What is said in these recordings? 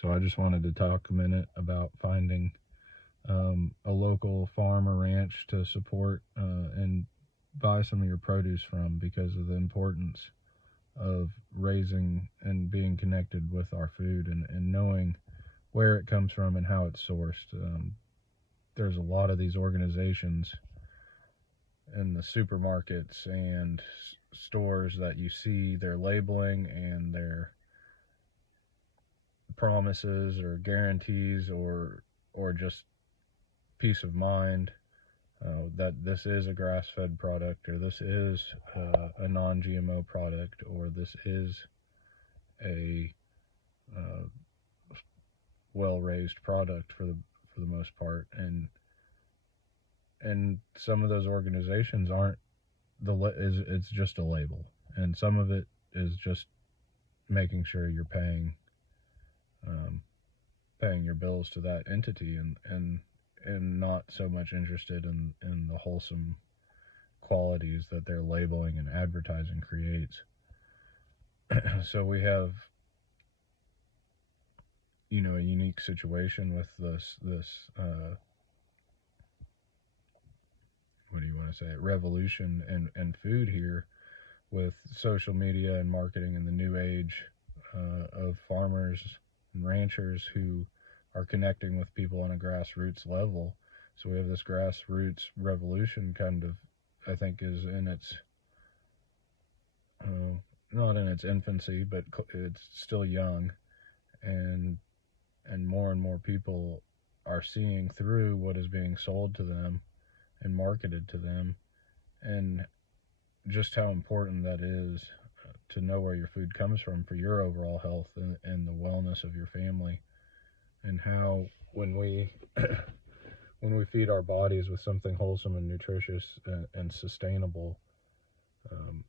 So I just wanted to talk a minute about finding a local farm or ranch to support and buy some of your produce from, because of the importance of raising and being connected with our food, and knowing where it comes from and how it's sourced. There's a lot of these organizations in the supermarkets and stores that you see their labeling and their promises or guarantees, or just peace of mind, that this is a grass-fed product, or this is a non-GMO product, or this is a uh, well-raised product for the most part. And some of those organizations aren't it's just a label, and some of it is just making sure you're um, paying your bills to that entity, and not so much interested in the wholesome qualities that their labeling and advertising creates. So we have, a unique situation with this what do you want to say, revolution and food here, with social media and marketing and the new age of farmers and ranchers who are connecting with people on a grassroots level. So we have this grassroots revolution kind of, I think, is in its uh, not in its infancy, but it's still young, and and more people are seeing through what is being sold to them and marketed to them, and just how important that is, to know where your food comes from for your overall health, and the wellness of your family, and how when we when we feed our bodies with something wholesome and nutritious and sustainable, um,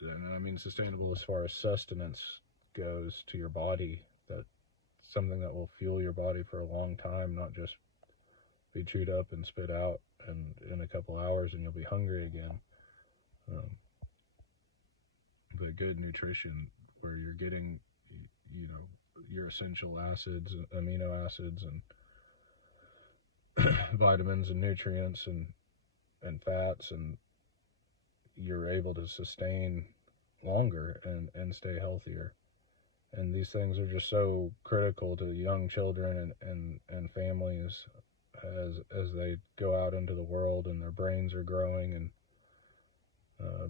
and I mean sustainable as far as sustenance goes to your body, that something that will fuel your body for a long time, not just be chewed up and spit out and in a couple hours and you'll be hungry again. Um, but good nutrition, where you're getting, you know, your essential acids, amino acids, and vitamins and nutrients, and fats, and you're able to sustain longer and stay healthier. And these things are just so critical to young children and families as they go out into the world and their brains are growing, and uh,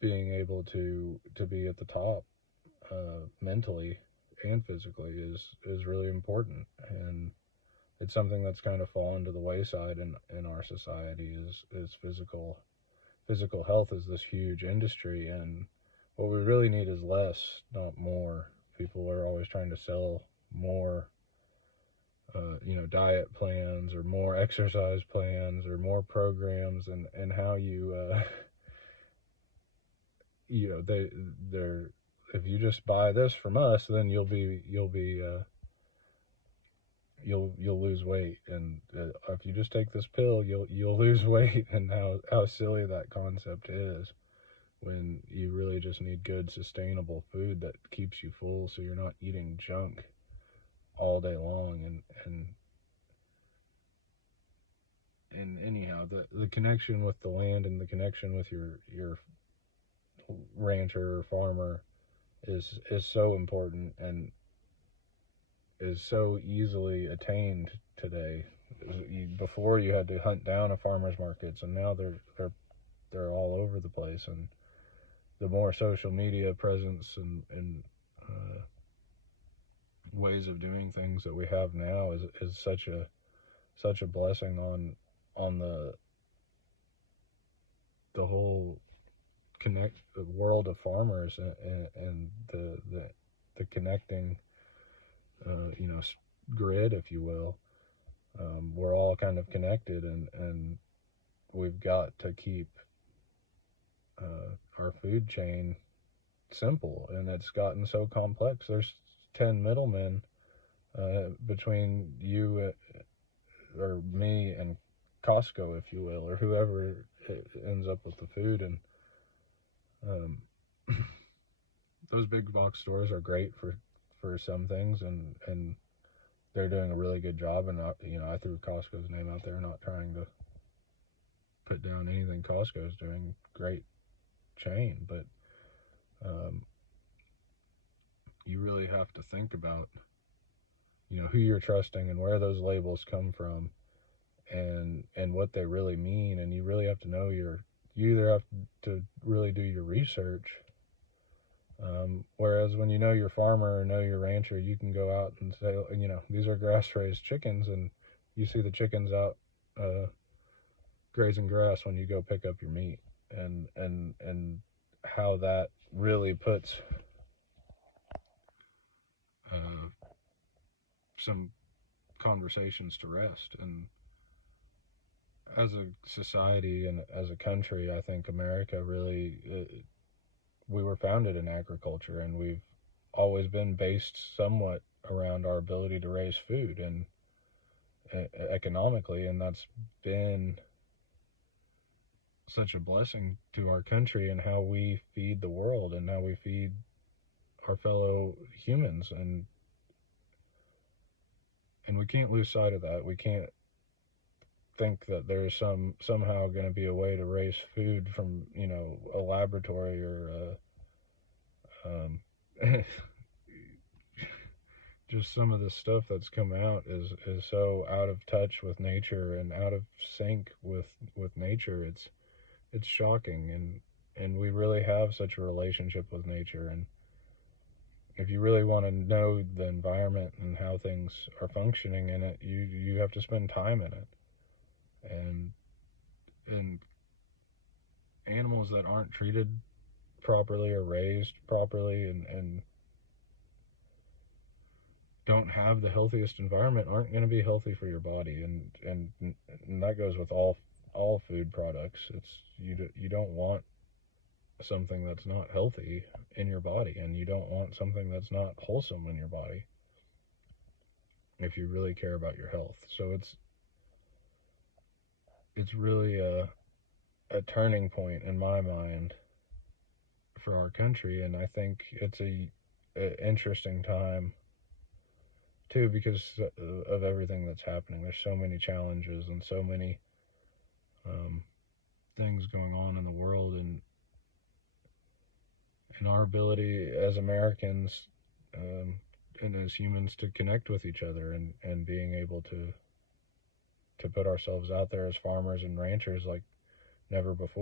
being able to be at the top, mentally and physically, is really important. And it's something that's kind of fallen to the wayside in our society, is physical health is this huge industry, and what we really need is less, not more. People are always trying to sell more, diet plans, or more exercise plans, or more programs, and how you, they're if you just buy this from us, then you'll lose weight, and if you just take this pill, you'll lose weight, and how silly that concept is, when you really just need good sustainable food that keeps you full, so you're not eating junk all day long. And anyhow, the connection with the land and the connection with your rancher or farmer is so important, and is so easily attained today. Before, you had to hunt down a farmers markets, and now they're all over the place. And the more social media presence and ways of doing things that we have now is such a blessing on the whole connect the world of farmers, and the connecting, grid, if you will. We're all kind of connected, and we've got to keep our food chain simple, and it's gotten so complex. There's 10 middlemen between you, or me, and Costco, if you will, or whoever ends up with the food. And um, those big box stores are great for some things, and they're doing a really good job. And I threw Costco's name out there, not trying to put down anything. Costco's doing great chain, but you really have to think about who you're trusting and where those labels come from, and what they really mean. And you really have to know you either have to really do your research, whereas when you know your farmer or know your rancher, you can go out and say, these are grass-raised chickens, and you see the chickens out grazing grass when you go pick up your meat, and how that really puts some conversations to rest. And as a society and as a country, I think America really, we were founded in agriculture, and we've always been based somewhat around our ability to raise food and economically, and that's been such a blessing to our country and how we feed the world and how we feed our fellow humans, and we can't lose sight of that. We can't think that there's somehow going to be a way to raise food from a laboratory or just some of the stuff that's come out is so out of touch with nature and out of sync with nature. It's shocking, and we really have such a relationship with nature. And if you really want to know the environment and how things are functioning in it, you have to spend time in it. And animals that aren't treated properly or raised properly and don't have the healthiest environment aren't going to be healthy for your body. And that goes with all food products. You don't want something that's not healthy in your body, and you don't want something that's not wholesome in your body if you really care about your health. So it's really a turning point in my mind for our country, and I think it's a interesting time too, because of everything that's happening. There's so many challenges and so many things going on in the world, and our ability as Americans and as humans to connect with each other, and being able to put ourselves out there as farmers and ranchers like never before.